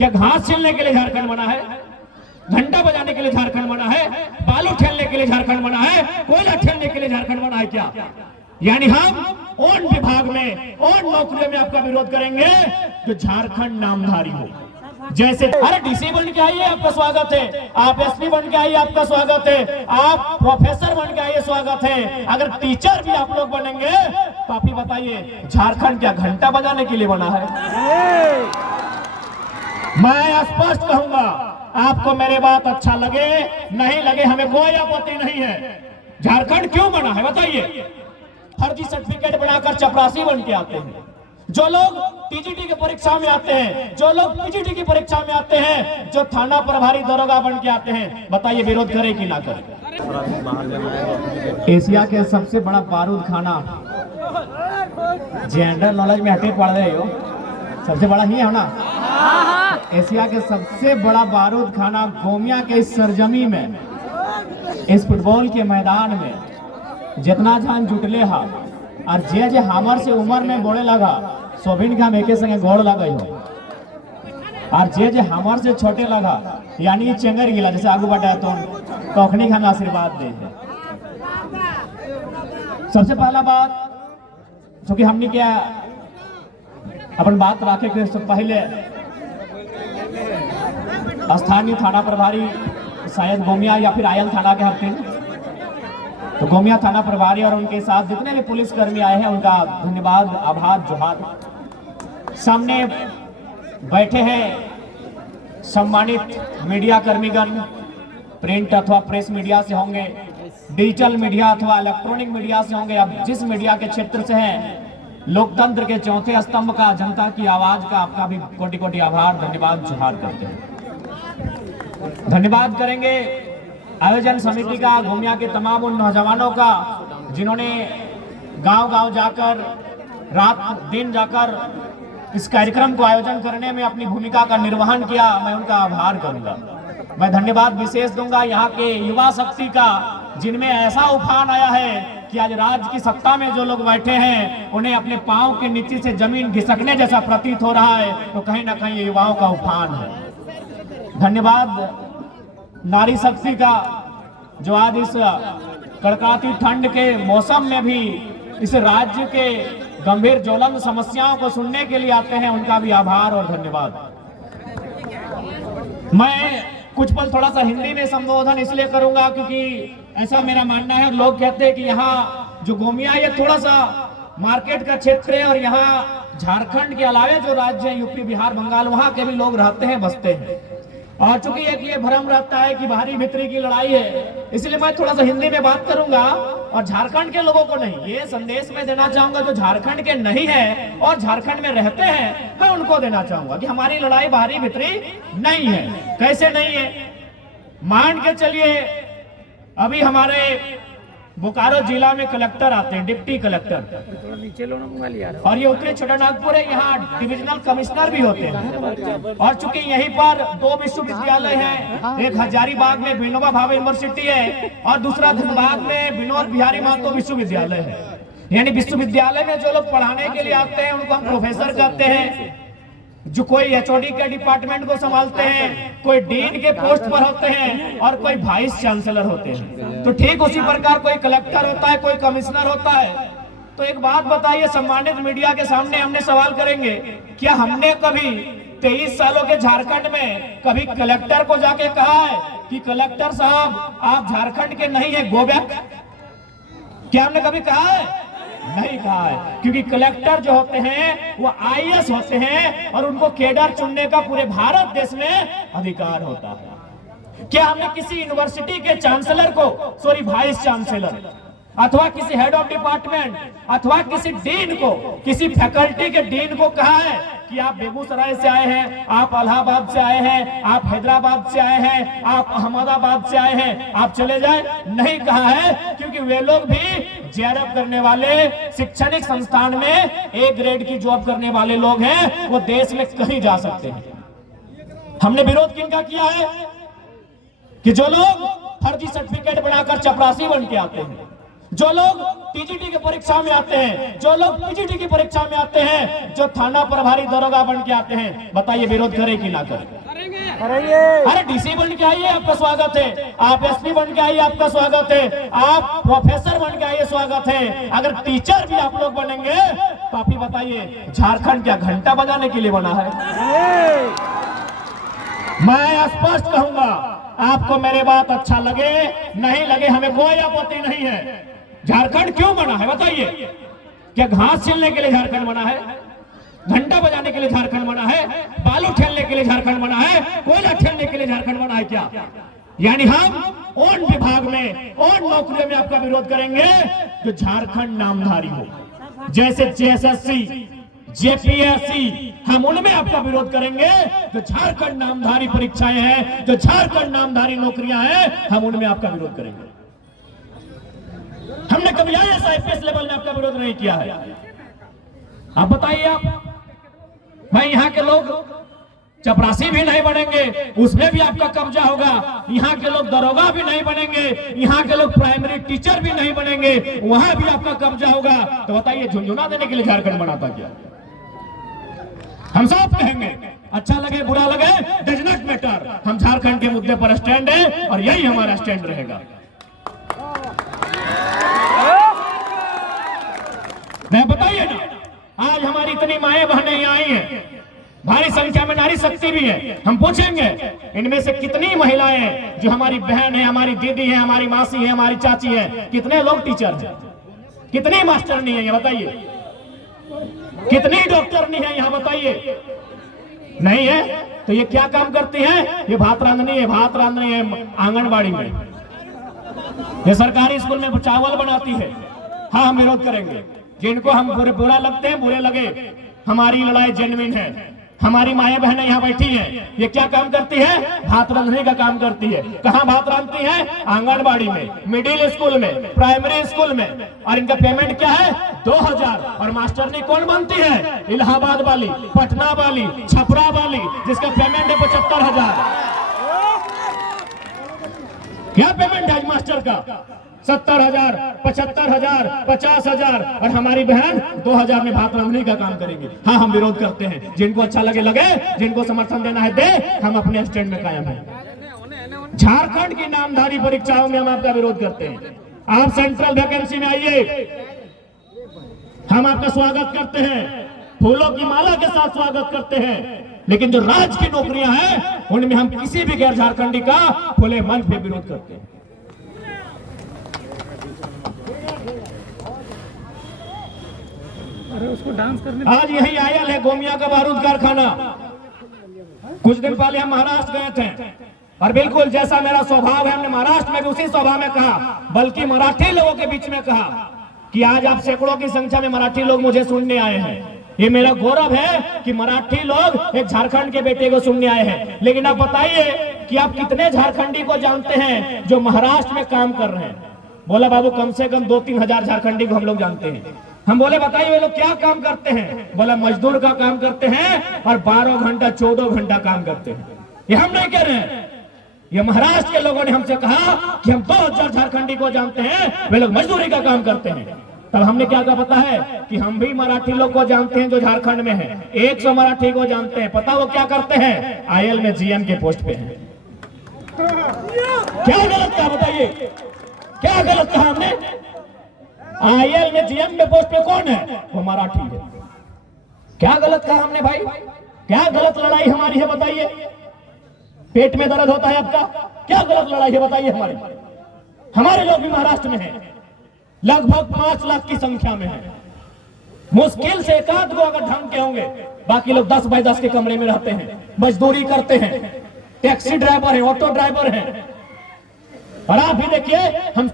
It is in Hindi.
क्या घास छीलने के लिए झारखंड बना है? घंटा बजाने के लिए झारखंड बना है? बालू ठेलने के लिए झारखंड बना है? कोयला ठेलने के लिए झारखंड बना है क्या? यानी हम उन विभाग में, उन नौकरियों में आपका विरोध करेंगे जो झारखंड नामधारी हो। जैसे अरे डीसी बन के आइए, आपका स्वागत है। आप एसपी बन के आइए, आपका स्वागत है। आप प्रोफेसर बन के आइए, स्वागत है। अगर टीचर भी आप लोग बनेंगे तो आप ही बताइए, झारखंड क्या घंटा बजाने के लिए बना है? मैं स्पष्ट कहूंगा, आपको मेरी बात अच्छा लगे नहीं लगे, हमें कोई आपत्ति नहीं है। झारखंड क्यों बना है बताइए? फर्जी सर्टिफिकेट बनाकर चपरासी बन के आते हैं, जो लोग टीजीटी की परीक्षा में आते हैं, जो लोग पीजीटी की परीक्षा में आते हैं, जो थाना प्रभारी दरोगा बन के आते हैं, बताइए विरोध करे कि ना करे? एशिया के सबसे बड़ा बारूद खाना, जनरल नॉलेज में हटे पड़ रहे हो, सबसे बड़ा ही है ना? एशिया के सबसे बड़ा बारूद खाना गोमिया के इस सरजमी में, इस फुटबॉल के मैदान में जितना जान जुटले हा और जे हमर से उम्र में गोड़े लगा सोभिन के हम एके संगे गोड़ लगे हो, और जे हमर से छोटे लगा यानी चेंगर गिला जैसे आगू बढ़ा तो कखनी के हमें आशीर्वाद दे। सबसे पहला बात जो कि हमने क्या अपन बात रखे के पहले स्थानीय थाना प्रभारी शायद गोमिया या फिर आयल थाना के हफ्ते, तो गोमिया थाना प्रभारी और उनके साथ जितने भी पुलिसकर्मी आए हैं उनका धन्यवाद, आभार, जोहार। सामने बैठे हैं सम्मानित मीडिया कर्मीगण, प्रिंट अथवा प्रेस मीडिया से होंगे, डिजिटल मीडिया अथवा इलेक्ट्रॉनिक मीडिया से होंगे। अब जिस मीडिया के क्षेत्र से हैं, लोकतंत्र के चौथे स्तंभ का, जनता की आवाज का, आपका भी कोटि कोटि आभार, धन्यवाद, जोहार करते हैं। धन्यवाद करेंगे आयोजन समिति का, गोमिया के तमाम उन नौजवानों का जिन्होंने गांव-गांव जाकर, रात दिन जाकर इस कार्यक्रम को आयोजन करने में अपनी भूमिका का निर्वहन किया। मैं उनका आभार करूंगा। मैं धन्यवाद विशेष दूंगा यहाँ के युवा शक्ति का, जिनमें ऐसा उफान आया है कि आज राज्य की सत्ता में जो लोग बैठे हैं उन्हें अपने पांव के नीचे से जमीन घिसकने जैसा प्रतीत हो रहा है, तो कहीं ना कहीं ये युवाओं का उफान है। धन्यवाद नारी शक्ति का, जो आज इस कड़कड़ाती ठंड के मौसम में भी इस राज्य के गंभीर ज्वलंत समस्याओं को सुनने के लिए आते हैं, उनका भी आभार और धन्यवाद। मैं कुछ पल थोड़ा सा हिंदी में संबोधन इसलिए करूंगा क्योंकि ऐसा मेरा मानना है, लोग कहते हैं कि यहाँ जो गोमिया ये थोड़ा सा मार्केट का क्षेत्र है और यहाँ झारखंड के अलावे जो राज्य है यूपी, बिहार, बंगाल, वहां के भी लोग रहते हैं, बसते हैं। और चूंकि एक ये भ्रम रहता है कि बाहरी भीतरी की लड़ाई है, इसलिए मैं थोड़ा सा हिंदी में बात करूंगा और झारखंड के लोगों को नहीं, ये संदेश मैं देना चाहूंगा जो झारखंड के नहीं है और झारखंड में रहते हैं, मैं उनको देना चाहूंगा कि हमारी लड़ाई बाहरी भीतरी नहीं है। कैसे नहीं है? मान के चलिए अभी हमारे बोकारो जिला में कलेक्टर आते हैं, डिप्टी कलेक्टर, और ये उत्तरी छोटानागपुर है, यहाँ डिविजनल कमिश्नर भी होते हैं। और चूंकि यहीं पर दो विश्वविद्यालय हैं, एक हजारीबाग में विनोबा भावे यूनिवर्सिटी है और दूसरा धनबाद में विनोद बिहारी महतो विश्वविद्यालय है। यानी विश्वविद्यालय में जो लोग पढ़ाने के लिए आते हैं उनको हम प्रोफेसर कहते हैं, जो कोई एचओडी के डिपार्टमेंट को संभालते हैं, कोई डीन के पोस्ट पर होते हैं और कोई वाइस चांसलर होते हैं। तो ठीक उसी प्रकार कोई कलेक्टर होता है, कोई कमिश्नर होता है। तो एक बात बताइए, सम्मानित मीडिया के सामने हमने सवाल करेंगे, क्या हमने कभी 23 सालों के झारखंड में कभी कलेक्टर को जाके कहा है कि कलेक्टर साहब आप झारखंड के नहीं है, गो बैक? क्या हमने कभी कहा है? नहीं कहा है, क्योंकि कलेक्टर जो होते हैं वो आईएएस होते हैं और उनको केडर चुनने का पूरे भारत देश में अधिकार होता है। क्या हमने किसी यूनिवर्सिटी के चांसलर को, सॉरी वाइस चांसलर, अथवा किसी हेड ऑफ डिपार्टमेंट अथवा किसी डीन को, किसी फैकल्टी के डीन को कहा है कि आप बेगूसराय से आए हैं, आप इलाहाबाद से आए हैं, आप हैदराबाद से आए हैं, आप अहमदाबाद से आए हैं, आप चले जाए? नहीं कहा है, क्योंकि वे लोग भी जेआरएफ करने वाले, शैक्षणिक संस्थान में ए ग्रेड की जॉब करने वाले लोग हैं, वो देश में कहीं जा सकते हैं। हमने विरोध किनका किया है कि जो लोग फर्जी सर्टिफिकेट बनाकर चपरासी बन के आते हैं, जो लोग टीजीटी की परीक्षा में आते हैं, जो लोग पीजीटी की परीक्षा में आते हैं, जो थाना प्रभारी दरोगा बन के आते हैं, बताइए विरोध करें कि ना करें? करेंगे। अरे डीसी बन के आइए, आपका स्वागत है। आप एसपी बन के आइए, आपका स्वागत है। आप प्रोफेसर बन के आइए, स्वागत है। अगर टीचर भी आप लोग बनेंगे तो आप ही बताइए, झारखंड क्या घंटा बजाने के लिए बना है? मैं स्पष्ट कहूंगा, आपको मेरी बात अच्छा लगे नहीं लगे, हमें कोई आपत्ति नहीं है। झारखंड क्यों बना है बताइए? क्या घास छीलने के लिए झारखंड बना है? घंटा बजाने के लिए झारखंड बना है? बालू ठेलने के लिए झारखंड बना है? कोयला ठेलने के लिए झारखंड बना है क्या? यानी हम उन विभाग में, उन नौकरियों में आपका विरोध करेंगे जो झारखंड नामधारी हो, जैसे जेएसएससी, जेपीएससी, हम उनमें आपका विरोध करेंगे। जो झारखंड नामधारी परीक्षाएं हैं, जो झारखंड नामधारी नौकरियां हैं, हम उनमें आपका विरोध करेंगे। हमने कभी आईएएस लेवल में आपका विरोध नहीं किया है। आप बताइए, आप भाई यहाँ के लोग चपरासी भी नहीं बनेंगे, उसमें भी आपका कब्जा होगा। यहाँ के लोग दरोगा भी नहीं बनेंगे, यहाँ के लोग प्राइमरी टीचर भी नहीं बनेंगे, वहां भी आपका कब्जा होगा। तो बताइए, झुंझुना देने के लिए झारखंड बनाता क्या? हम सब कहेंगे, अच्छा लगे बुरा लगे, डज नॉट मैटर, हम झारखंड के मुद्दे पर स्टैंड है और यही हमारा स्टैंड रहेगा। मैं बताइए ना, आज हमारी इतनी माएं बहनें यहाँ आई हैं, भारी संख्या में नारी शक्ति भी है। हम पूछेंगे, इनमें से कितनी महिलाएं जो हमारी बहन है, हमारी दीदी है, हमारी मासी है, हमारी चाची है, कितने लोग टीचर हैं, कितनी मास्टरनी है, ये बताइए? कितनी डॉक्टरनी है यहाँ बताइए? नहीं है तो ये क्या काम करती है? ये भात रांधनी है, भात रांधनी है आंगनबाड़ी में, ये सरकारी स्कूल में चावल बनाती है। हाँ, हम विरोध करेंगे। जिनको हम बुरा लगते हैं, बुरे लगे, हमारी लड़ाई जेन्युइन है। हमारी माएं बहनें यहाँ बैठी हैं, ये क्या काम करती है? भात रांधने का काम करती है। कहाँ भात रांधती है? आंगनबाड़ी में, मिडिल स्कूल में, प्राइमरी स्कूल में। और इनका पेमेंट क्या है? 2000। और मास्टरनी कौन बनती है? इलाहाबाद वाली, पटना वाली, छपरा वाली, जिसका पेमेंट है 75,000। क्या पेमेंट है मास्टर का? 70,000, 75,000, 50,000। और हमारी बहन 2000 में भात रांधने का काम करेंगे। हाँ, हम विरोध करते हैं। जिनको अच्छा लगे लगे, जिनको समर्थन देना है दे, हम अपने स्टैंड में कायम हैं। झारखंड की नामधारी परीक्षाओं में हम आपका विरोध करते हैं। आप सेंट्रल वैकेंसी में आइए, हम आपका स्वागत करते हैं, फूलों की माला के साथ स्वागत करते हैं। लेकिन जो राज्य की नौकरियां हैं, उनमें हम किसी भी गैर झारखंडी का खुले मन पे विरोध करते हैं। उसको डांस करने आज यही आयल है गोमिया का बारूद कारखाना। कुछ दिन पहले हम महाराष्ट्र गए थे और बिल्कुल जैसा मेरा स्वभाव है, हमने महाराष्ट्र में भी उसी स्वभाव में कहा, बल्कि मराठी लोगों के बीच में कहा कि आज आप सैकड़ों की संख्या में मराठी लोग मुझे सुनने आए हैं। ये मेरा गौरव है कि मराठी लोग एक झारखंड के बेटे को सुनने आए हैं। लेकिन आप बताइए कि आप कितने झारखंडी को जानते हैं जो महाराष्ट्र में काम कर रहे हैं? बोला बाबू कम से कम 2-3 हजार झारखंडी को हम लोग जानते हैं। हम बोले बताइए वे लोग क्या काम करते हैं? बोला मजदूर का काम करते हैं और 12 घंटा 14 घंटा काम करते हैं। ये हम नहीं कह रहे हैं, ये महाराष्ट्र के लोगों ने हमसे कहा कि हम 2000 झारखंडी को जानते हैं, वे लोग मजदूरी का काम करते हैं। तब हमने क्या कहा पता है कि हम भी मराठी लोग को जानते हैं जो झारखंड में है, 100 मराठी को जानते हैं। पता वो क्या करते हैं? आईएल में जीएम के पोस्ट पे है। क्या गलत कहा बताइए? क्या गलत कहा हमने? आईएल में जीएम के पोस्ट पे कौन है? वो मराठी है। क्या गलत कहा हमने भाई? क्या गलत लड़ाई हमारी है बताइए? पेट में दर्द होता है आपका? क्या गलत लड़ाई है बताइए? हमारे लोग भी महाराष्ट्र में हैं, लगभग 5 लाख की संख्या में है। मुश्किल से एक आध को अगर ढंग के होंगे, बाकी लोग 10 बाय 10 के कमरे में रहते हैं, मजदूरी करते हैं, टैक्सी ड्राइवर है, ऑटो ड्राइवर है। और आप भी देखिए, हम